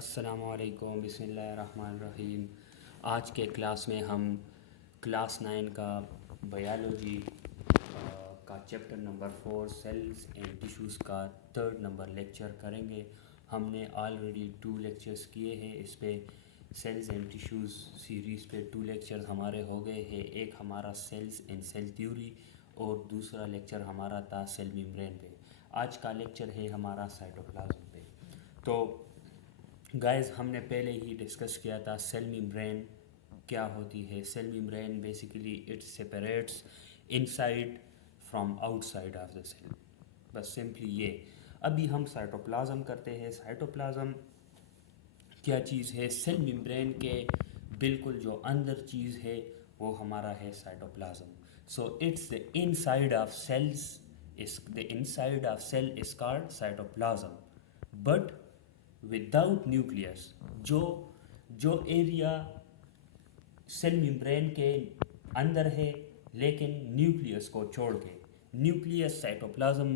السلام علیکم، بسم اللہ الرحمن الرحیم۔ آج کے کلاس میں ہم کلاس 9 کا بایولوجی کا chapter number 4 cells and tissues کا 3rd نمبر لیکچر کریں گے۔ ہم نے آلریڈی 2 لیکچرز کیے ہیں اس پہ، سیلز اینڈ ٹیشوز سیریز پہ 2 لیکچرز ہمارے ہو گئے ہیں۔ ایک ہمارا سیلز اینڈ سیل تھیوری اور دوسرا لیکچر ہمارا تھا سیل میمبرین پہ۔ آج کا لیکچر ہے ہمارا سائٹوپلازم پہ۔ تو گائز ہم نے پہلے ہی ڈسکس کیا تھا سیل میمبرین کیا ہوتی ہے۔ Cell membrane basically it separates inside from outside of the cell, بس سمپلی یہ۔ ابھی ہم سائٹوپلازم کرتے ہیں۔ سائٹوپلازم کیا چیز ہے؟ سیل میمبرین کے بالکل جو اندر چیز ہے وہ ہمارا ہے cytoplasm. So it's the inside of cells, the inside of cell is called cytoplasm but without nucleus۔ جو ایریا سیل ممبرین کے اندر ہے لیکن نیوکلیس کو چھوڑ کے، نیوکلیس سائٹوپلازم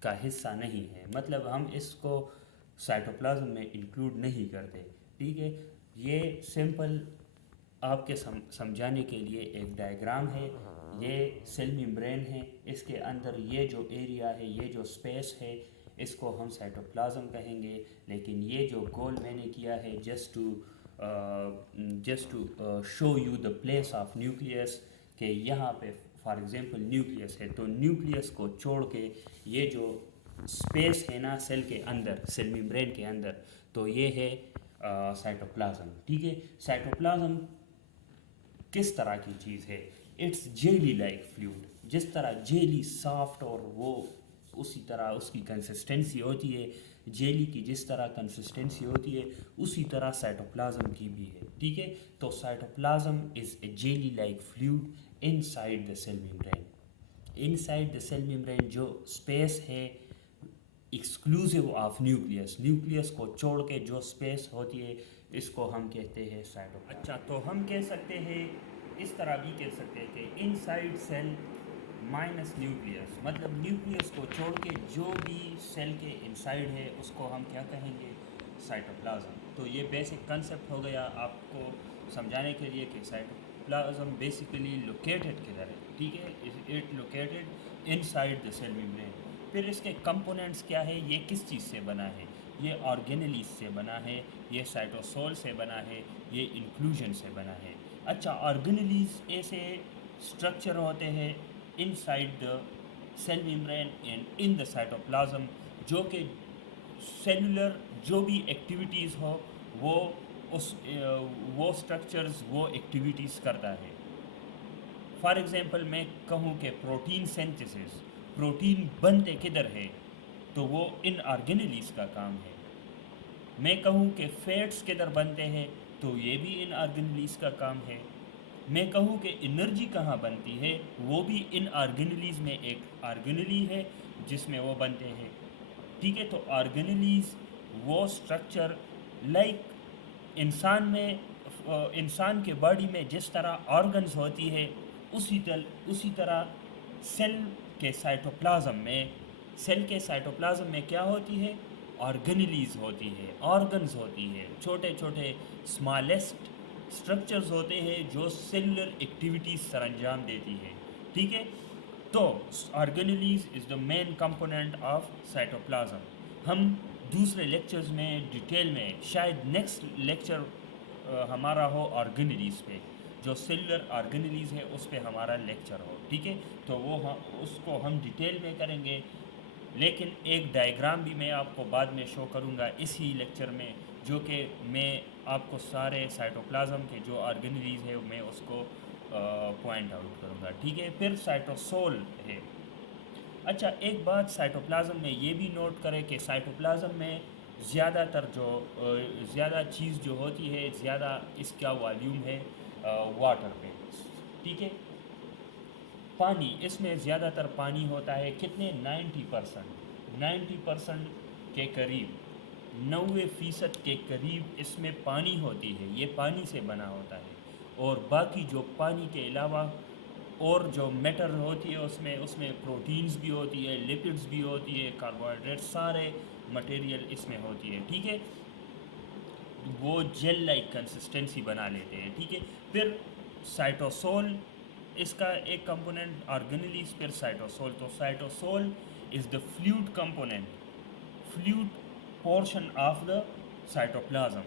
کا حصہ نہیں ہے، مطلب ہم اس کو سائٹوپلازم میں انکلوڈ نہیں کرتے، ٹھیک ہے۔ یہ سمپل آپ کے سمجھانے کے لیے ایک ڈائیگرام ہے۔ یہ سیل ممبرین ہے، اس کے اندر یہ جو ایریا ہے، یہ جو اسپیس ہے، اس کو ہم سائٹوپلازم کہیں گے۔ لیکن یہ جو گول میں نے کیا ہے just to show you the place of nucleus, کہ یہاں پہ فار ایگزامپل نیوکلیس ہے تو نیوکلیس کو چھوڑ کے یہ جو اسپیس ہے نا سیل کے اندر، سیل ممبرین کے اندر، تو یہ ہے سائٹوپلازم، ٹھیک ہے۔ سائٹوپلازم کس طرح کی چیز ہے؟ اٹس جیلی لائک فلوئڈ، جس طرح جیلی سافٹ اور وہ اسی طرح اس کی کنسسٹنسی ہوتی ہے، جیلی کی جس طرح کنسسٹنسی ہوتی ہے اسی طرح سائٹوپلازم کی بھی ہے، ٹھیک ہے۔ تو cytoplasm is a jelly like fluid inside the cell membrane. Inside the cell membrane جو اسپیس ہے ایکسکلوسیو آف نیوکلیس، نیوکلیس کو چھوڑ کے جو اسپیس ہوتی ہے اس کو ہم کہتے ہیں سائٹوپلازم۔ اچھا، تو ہم کہہ سکتے ہیں، اس طرح بھی کہہ سکتے ہیں کہ ان سائڈ سیل مائنس نیوکلیس، مطلب نیوکلیس کو چھوڑ کے جو بھی سیل کے انسائڈ ہے اس کو ہم کیا کہیں گے؟ سائٹوپلازم۔ تو یہ بیسک کنسیپٹ ہو گیا آپ کو سمجھانے کے لیے کہ سائٹوپلازم بیسیکلی لوکیٹڈ کدھر ہے، ٹھیک ہے۔ It located inside the cell membrane. پھر اس کے کمپوننٹس کیا ہے؟ یہ کس چیز سے بنا ہے؟ یہ آرگینیلیز سے بنا ہے، یہ سائٹوسول سے بنا ہے، یہ انکلوژن سے بنا ہے۔ اچھا، آرگینیلیز ایسے اسٹرکچر ہوتے ہیں inside the cell membrane and in the cytoplasm, جو کہ سیلولر جو بھی ایکٹیویٹیز ہو وہ اسٹرکچرز وہ ایکٹیویٹیز کرتا ہے۔ فار ایگزامپل میں کہوں کہ پروٹین سینتھسس، پروٹین بنتے کدھر ہے تو وہ ان آرگینیلیز کا کام ہے۔ میں کہوں کہ فیٹس کدھر بنتے ہیں تو یہ بھی ان آرگینیلیز کا کام ہے۔ میں کہوں کہ انرجی کہاں بنتی ہے، وہ بھی ان آرگینیلیز میں ایک آرگینیلی ہے جس میں وہ بنتے ہیں، ٹھیک ہے۔ تو آرگینیلیز وہ اسٹرکچر لائک انسان کے باڈی میں جس طرح آرگنز ہوتی ہے اسی طرح سیل کے سائٹوپلازم میں کیا ہوتی ہے؟ آرگینیلیز ہوتی ہے، آرگنز ہوتی ہے، چھوٹے چھوٹے اسمالسٹ اسٹرکچرز ہوتے ہیں جو سیلولر ایکٹیویٹیز سر انجام دیتی ہے، ٹھیک ہے۔ تو آرگینیلیز از دا مین کمپوننٹ آف سائٹوپلازم۔ ہم دوسرے لیکچرز میں ڈیٹیل میں، شاید نیکسٹ لیکچر ہمارا ہو آرگینیلیز پہ، جو سیلولر آرگینیلیز ہے اس پہ ہمارا لیکچر ہو، ٹھیک ہے۔ تو اس کو ہم ڈیٹیل میں کریں گے، لیکن ایک ڈائیگرام بھی میں آپ کو بعد میں شو کروں گا اسی لیکچر میں، جو کہ میں آپ کو سارے سائٹوپلازم کے جو آرگینیلیز ہے میں اس کو پوائنٹ آؤٹ کروں گا، ٹھیک ہے۔ پھر سائٹوسول ہے۔ اچھا، ایک بات سائٹوپلازم میں یہ بھی نوٹ کریں کہ سائٹوپلازم میں زیادہ چیز جو ہوتی ہے، زیادہ اس کا والیوم ہے واٹر پہ، ٹھیک ہے۔ پانی، اس میں زیادہ تر پانی ہوتا ہے، کتنے؟ 90% کے قریب، 90% کے قریب اس میں پانی ہوتی ہے، یہ پانی سے بنا ہوتا ہے۔ اور باقی جو پانی کے علاوہ اور جو میٹر ہوتی ہے اس میں پروٹینز بھی ہوتی ہے، لپڈز بھی ہوتی ہے، کاربوہائیڈریٹ، سارے مٹیریل اس میں ہوتی ہے، ٹھیک ہے۔ وہ جیل لائک کنسسٹنسی بنا لیتے ہیں. ٹھیک ہے. پھر سائٹوسول اس کا ایک کمپوننٹ آرگنیلیز. پھر سائٹوسول. تو cytosol is the fluid component, fluid portion of the cytoplasm.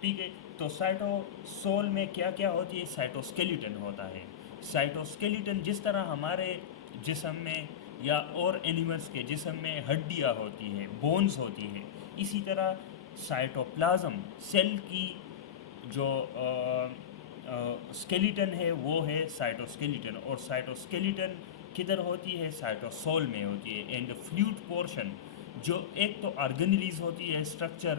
ٹھیک ہے. تو سائٹوسول میں کیا کیا ہوتی ہے؟ سائٹوسکیلیٹن ہوتا ہے. سائٹوسکیلیٹن جس طرح ہمارے جسم میں یا اور اینیملس کے جسم میں ہڈیاں ہوتی ہے, بونز ہوتی ہے, اسی طرح سائٹوپلازم سیل کی جو اسکیلیٹن ہے وہ ہے سائٹوسکیلیٹن. اور سائٹوسکیلیٹن کدھر ہوتی ہے؟ سائٹوسول میں ہوتی ہے. اینڈ فلوئڈ پورشن جو ایک تو آرگنیلیز ہوتی ہے اسٹرکچر,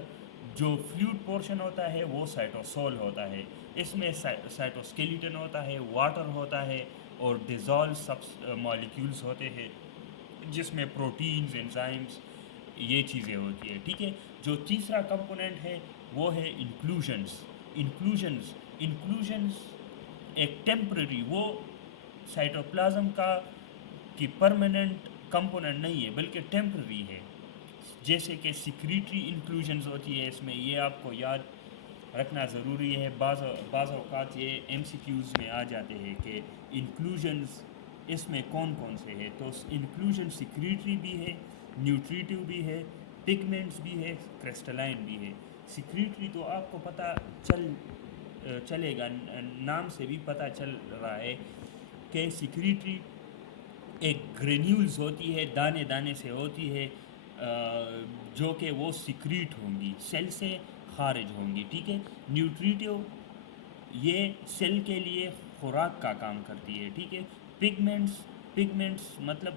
جو فلوئڈ پورشن ہوتا ہے وہ سائٹوسول ہوتا ہے. اس میں سائٹوسکیلیٹن ہوتا ہے, واٹر ہوتا ہے, اور ڈیزالو مالیکیولز ہوتے ہیں جس میں پروٹینز, انزائمز, یہ چیزیں ہوتی ہیں. ٹھیک ہے. جو تیسرا کمپوننٹ ہے وہ ہے انکلوژنز ایک ٹیمپرری, وہ سائٹوپلازم کی پرماننٹ کمپوننٹ نہیں ہے بلکہ ٹیمپرری ہے. جیسے کہ سیکریٹری انکلوژنز ہوتی ہے اس میں, یہ آپ کو یاد رکھنا ضروری ہے. بعض اوقات یہ ایم سی کیوز میں آ جاتے ہیں کہ انکلوژنز اس میں کون کون سے ہے. تو انکلوژن سیکریٹری بھی ہے, نیوٹریٹیو بھی ہے, پگمنٹس بھی ہے, کرسٹلائن بھی ہے. سیکریٹری تو آپ کو پتہ چلے گا, نام سے بھی پتہ چل رہا ہے کہ سیکریٹری ایک گرینیولز ہوتی ہے, دانے دانے سے ہوتی ہے, جو کہ وہ سیکریٹ ہوں گی, سیل سے خارج ہوں گی. ٹھیک ہے. نیوٹریٹیو یہ سیل کے لیے خوراک کا کام کرتی ہے. ٹھیک ہے. پگمنٹس مطلب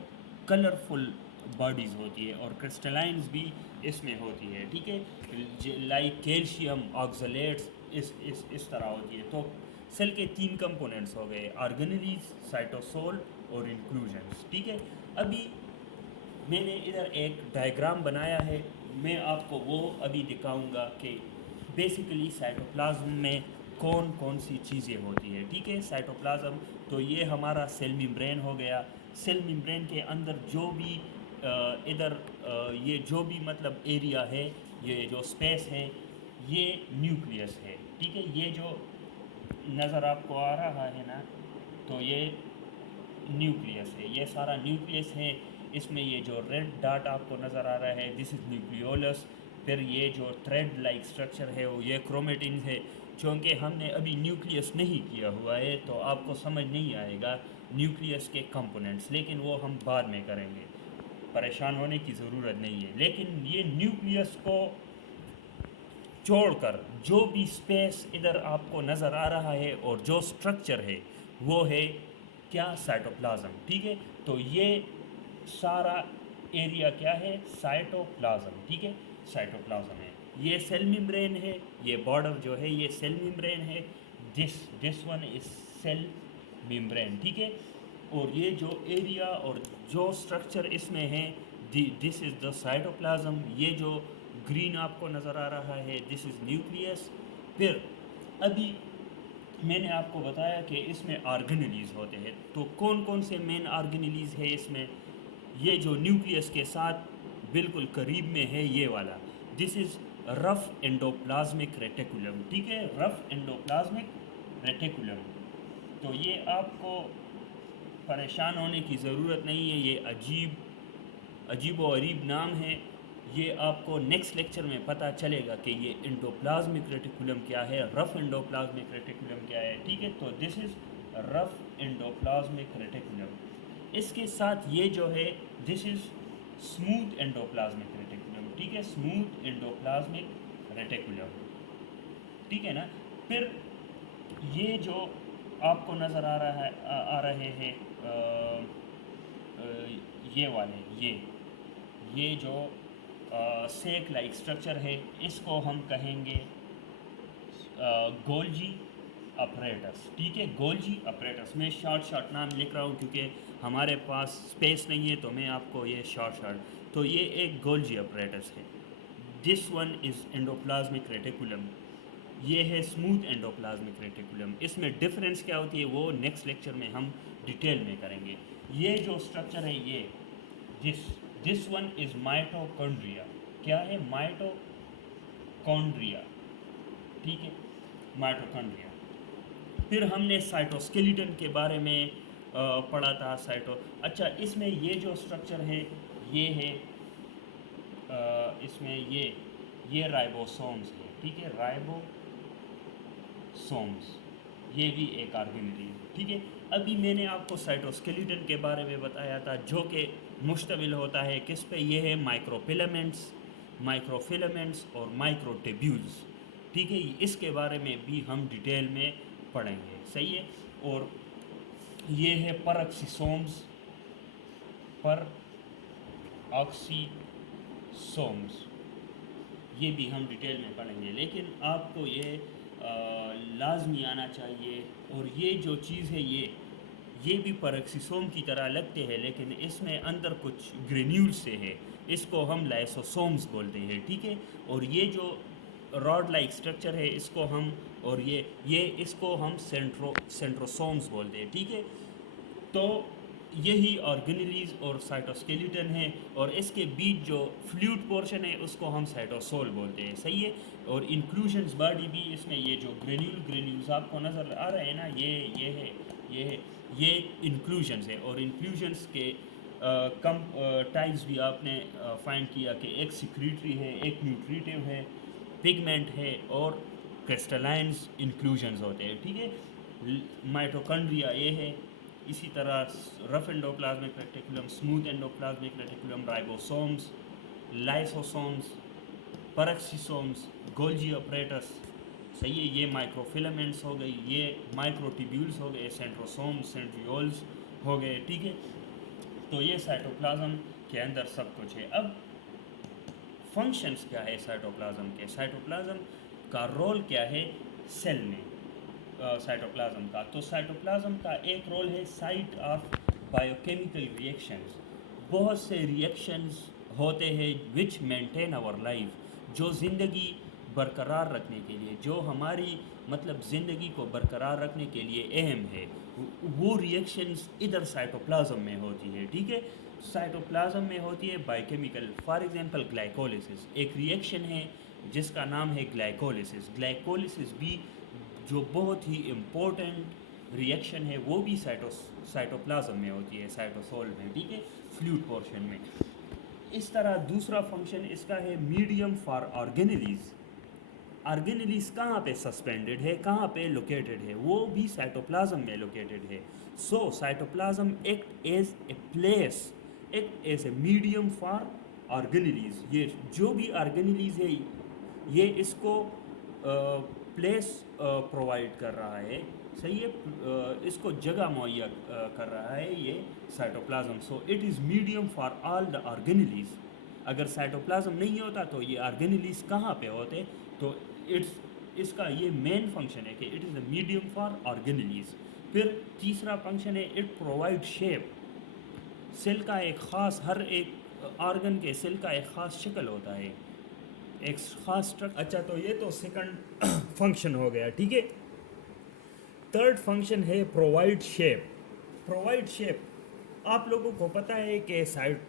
کلرفل باڈیز ہوتی ہے, اور کرسٹلائنز بھی اس میں ہوتی ہے. ٹھیک ہے. لائک کیلشیم آکزلیٹس اس طرح ہوتی ہے. تو سیل کے 3 کمپوننٹس ہو گئے, آرگنیلیز, سائٹوسول اور انکلوژنس. ٹھیک ہے. ابھی میں نے ادھر ایک ڈائیگرام بنایا ہے, میں آپ کو وہ ابھی دکھاؤں گا کہ بیسیکلی سائٹوپلازم میں کون کون سی چیزیں ہوتی ہیں. ٹھیک ہے. سائٹوپلازم تو یہ ہمارا سیل ممبرین ہو گیا. سیل ممبرین کے اندر جو بھی ادھر یہ جو بھی مطلب ایریا ہے, یہ جو اسپیس ہے, یہ نیوکلیس ہے. ٹھیک ہے. یہ جو نظر آپ کو آ رہا ہے نا, تو یہ نیوکلیس ہے, یہ سارا نیوکلیس ہے. اس میں یہ جو ریڈ ڈاٹ آپ کو نظر آ رہا ہے دس از نیوکلیولس. پھر یہ جو تھریڈ لائک اسٹرکچر ہے وہ یہ کرومیٹن ہے. چونکہ ہم نے ابھی نیوکلیس نہیں کیا ہوا ہے تو آپ کو سمجھ نہیں آئے گا نیوکلیس کے کمپوننٹس, لیکن وہ ہم بعد میں کریں گے, پریشان ہونے کی ضرورت نہیں ہے. لیکن یہ نیوکلیس کو چھوڑ کر جو بھی اسپیس ادھر آپ کو نظر آ رہا ہے اور جو اسٹرکچر ہے وہ ہے کیا؟ سائٹوپلازم. ٹھیک ہے. تو یہ سارا ایریا کیا ہے؟ سائٹوپلازم. ٹھیک ہے. سائٹوپلازم ہے, یہ سیل ممبرین ہے, یہ بارڈر جو ہے یہ سیل ممبرین ہے. This one is cell membrane. ٹھیک ہے. اور یہ جو ایریا اور جو اسٹرکچر اس میں ہے دس از دا سائٹوپلازم. یہ جو گرین آپ کو نظر آ رہا ہے دس از نیوکلیس. پھر ابھی میں نے آپ کو بتایا کہ اس میں آرگنیلیز ہوتے ہیں. تو کون کون سے مین آرگنیلیز ہے اس میں؟ یہ جو نیوکلیس کے ساتھ بالکل قریب میں ہے یہ والا, دس از رف انڈوپلازمک ریٹیکولم. ٹھیک ہے. رف انڈوپلازمک ریٹیکولم. تو یہ آپ کو پریشان ہونے کی ضرورت نہیں ہے, یہ عجیب و غریب نام ہے. یہ آپ کو نیکسٹ لیکچر میں پتہ چلے گا کہ یہ انڈوپلازمک ریٹیکولم کیا ہے, رف انڈوپلازمک ریٹیکولم کیا ہے. ٹھیک ہے. تو دس از رف انڈوپلازمک ریٹیکولم. اس کے ساتھ یہ جو ہے دس از اسموتھ انڈوپلازمک ریٹیکولم. ٹھیک ہے. Smooth endoplasmic reticulum. ٹھیک ہے نا. پھر یہ جو آپ کو نظر آ رہے ہیں یہ والے یہ جو سیک لائک اسٹرکچر ہے اس کو ہم کہیں گے گولجی اپریٹس. ٹھیک ہے. گولجی اپریٹس. میں شارٹ نام لکھ رہا ہوں کیونکہ ہمارے پاس اسپیس نہیں ہے تو میں آپ کو یہ شارٹ. تو یہ ایک گولجی اپریٹس ہے. This one is endoplasmic reticulum. یہ ہے اسموتھ انڈوپلازمک ریٹیکولم. اس میں ڈفرینس کیا ہوتی ہے وہ نیکسٹ لیکچر میں ہم ڈیٹیل میں کریں گے. یہ جو اسٹرکچر ہے یہ دس ون از مائٹوکونڈریا. کیا ہے؟ مائٹوکونڈریا. ٹھیک ہے، مائٹوکانڈریا. پھر ہم نے سائٹوسکیلیٹن کے بارے میں پڑھا تھا. اچھا اس میں یہ جو اسٹرکچر ہے یہ ہے اس میں یہ رائبوسومز ہے. ٹھیک ہے، رائبوسومز یہ بھی ایک آرگینلی ہے. ٹھیک ہے، ابھی میں نے آپ کو سائٹوسکیلیٹن کے بارے میں بتایا تھا جو کہ مشتمل ہوتا ہے کس پہ؟ یہ ہے مائکروفیلمنٹس اور مائکروٹیبیولز. ٹھیک ہے، اس کے بارے میں بھی ہم ڈیٹیل میں پڑھیں گے. صحیح ہے. اور یہ ہے پر آکسیسومز یہ بھی ہم ڈیٹیل میں پڑھیں گے. لیکن آپ کو یہ لازمی آنا چاہیے. اور یہ جو چیز ہے یہ بھی پرکسیسوم کی طرح لگتے ہیں لیکن اس میں اندر کچھ گرینیول سے ہے، اس کو ہم لائسوسومز بولتے ہیں. ٹھیک ہے، اور یہ جو راڈ لائک اسٹرکچر ہے اس کو ہم اور یہ اس کو ہم سینٹروسومز بولتے ہیں. ٹھیک ہے، تو یہی آرگینیلیز اور سائٹوسکیلیٹن ہے، اور اس کے بیچ جو فلوئڈ پورشن ہے اس کو ہم سائٹوسول بولتے ہیں. صحیح ہے. اور انکلوژنز باڈی بھی اس میں یہ جو گرینیولز آپ کو نظر آ رہے ہیں نا یہ انکلوژنز ہے. اور انکلوژنز کے کم ٹائپس بھی آپ نے فائنڈ کیا کہ ایک سیکریٹری ہے، ایک نیوٹریٹیو ہے، پگمنٹ ہے اور کرسٹلائنز انکلوژنز ہوتے ہیں. ٹھیک ہے، مائٹوکانڈریا یہ ہے. اسی طرح rough endoplasmic reticulum, smooth endoplasmic reticulum, ribosomes, lysosomes, peroxisomes, Golgi apparatus. صحیح ہے، یہ مائکروفیلمنٹس ہو گئی، یہ مائکروٹیبیولز ہو گئے، سینٹروسومز، سینٹریولز ہو گئے. ٹھیک ہے، تو یہ سائٹوپلازم کے اندر سب کچھ ہے. اب فنکشنز کیا ہے سائٹوپلازم کے؟ سائٹوپلازم کا رول کیا ہے سیل میں سائٹوپلازم کا؟ تو سائٹوپلازم کا ایک رول ہے سائٹ آف بایوکیمیکل ریئیکشنز. بہت سے ریئیکشنز ہوتے ہیں وچ مینٹین آور لائف، جو زندگی برقرار رکھنے کے لیے، جو ہماری زندگی کو برقرار رکھنے کے لیے اہم ہے، وہ ریئیکشنز ادھر سائٹوپلازم میں ہوتی ہے. ٹھیک ہے، سائٹوپلازم میں ہوتی ہے بایوکیمیکل. فار ایگزامپل گلائکولسس ایک ریئیکشن ہے جس کا نام ہے گلائکولسس. گلائکولسس بھی جو بہت ہی امپورٹنٹ ریئیکشن ہے وہ بھی سائٹوپلازم میں ہوتی ہے، سائٹوسول میں. ٹھیک ہے، فلوئڈ پورشن میں. اس طرح دوسرا فنکشن اس کا ہے میڈیم فار آرگینیلیز. آرگینیلیز کہاں پہ سسپینڈڈ ہے، کہاں پہ لوکیٹڈ ہے؟ وہ بھی سائٹوپلازم میں لوکیٹڈ ہے. So cytoplasm act as a place, act as a medium for organelles. یہ جو بھی آرگینیلیز ہے یہ اس کو پلیس پرووائڈ کر رہا ہے. صحیح ہے، اس کو جگہ مہیا کر رہا ہے یہ cytoplasm. So it is medium for all the organelles. اگر سائٹوپلازم نہیں ہوتا تو یہ آرگینیلیز کہاں پہ ہوتے؟ تو اس کا یہ مین فنکشن ہے کہ it is a medium for organelles. پھر تیسرا فنکشن ہے اٹ پرووائڈ شیپ. سیل کا ایک خاص، ہر ایک آرگن کے سیل کا ایک خاص شکل ہوتا ہے، ایک خاص اسٹرکچر. اچھا تو یہ تو سیکنڈ فنکشن ہو گیا. ٹھیک ہے، تھرڈ فنکشن ہے پرووائڈ شیپ. پرووائڈ شیپ آپ لوگوں کو پتہ ہے کہ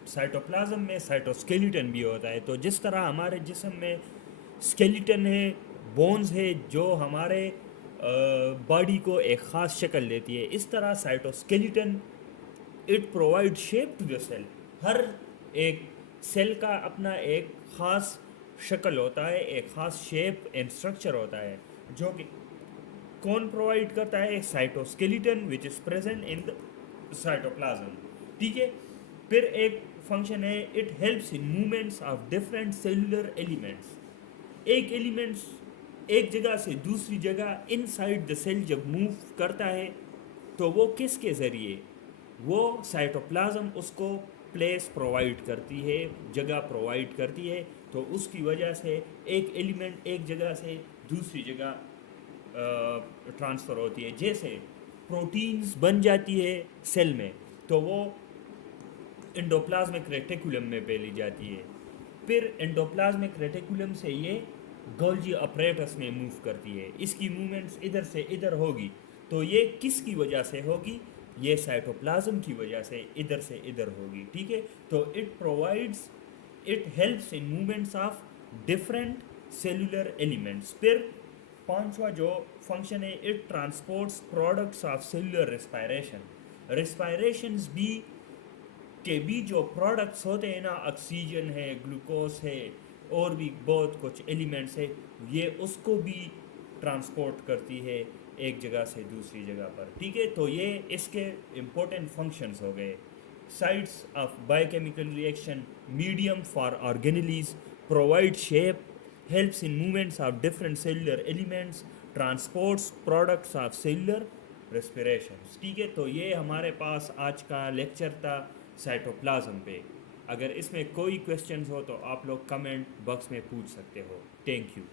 سائٹوپلازم میں سائٹوسکیلیٹن بھی ہوتا ہے. تو جس طرح ہمارے جسم میں اسکیلیٹن ہے، بونز ہے جو ہمارے باڈی کو ایک خاص شکل دیتی ہے، اس طرح cytoskeleton it provide shape to the cell. ہر ایک سیل کا اپنا ایک خاص شکل ہوتا ہے، ایک خاص شیپ اینڈ اسٹرکچر ہوتا ہے جو کہ کون پرووائڈ کرتا ہے؟ Cytoskeleton which is present in the cytoplasm. ٹھیک ہے، پھر ایک فنکشن ہے it helps in movements of different cellular elements. ایک ایلیمنٹس ایک جگہ سے دوسری جگہ ان سائڈ دا سیل جب موو کرتا ہے تو وہ کس کے ذریعے؟ وہ سائٹوپلازم اس کو پلیس پرووائڈ کرتی ہے، جگہ پرووائڈ کرتی ہے. تو اس کی وجہ سے ایک ایلیمنٹ ایک جگہ سے دوسری جگہ ٹرانسفر ہوتی ہے. جیسے پروٹینز بن جاتی ہے سیل میں تو وہ انڈوپلازمک ریٹیکولم میں پھیلی جاتی ہے. پھر انڈوپلازمک ریٹیکولم سے یہ گولجی اپریٹس میں موو کرتی ہے. اس کی موومنٹس ادھر سے ادھر ہوگی. تو یہ کس کی وجہ سے ہوگی؟ یہ سائٹوپلازم کی وجہ سے ادھر سے ادھر ہوگی. ٹھیک ہے، تو it helps in movements of different cellular elements. پھر پانچواں جو فنکشن ہے it transports products of cellular respirations بھی جو پروڈکٹس ہوتے ہیں نا، آکسیجن ہے، گلوکوز ہے، اور بھی بہت کچھ ایلیمنٹس ہے، یہ اس کو بھی ٹرانسپورٹ کرتی ہے ایک جگہ سے دوسری جگہ پر. ٹھیک ہے، تو یہ اس کے امپورٹنٹ فنکشنز ہو گئے. Sites of biochemical reaction, medium for organelles, provide shape, helps in movements of different cellular elements, transports products of cellular respirations. ٹھیک ہے، تو یہ ہمارے پاس آج کا لیکچر تھا سائٹوپلازم پہ. اگر اس میں کوئی کویسچنز ہو تو آپ لوگ کمنٹ باکس میں پوچھ سکتے ہو. Thank you.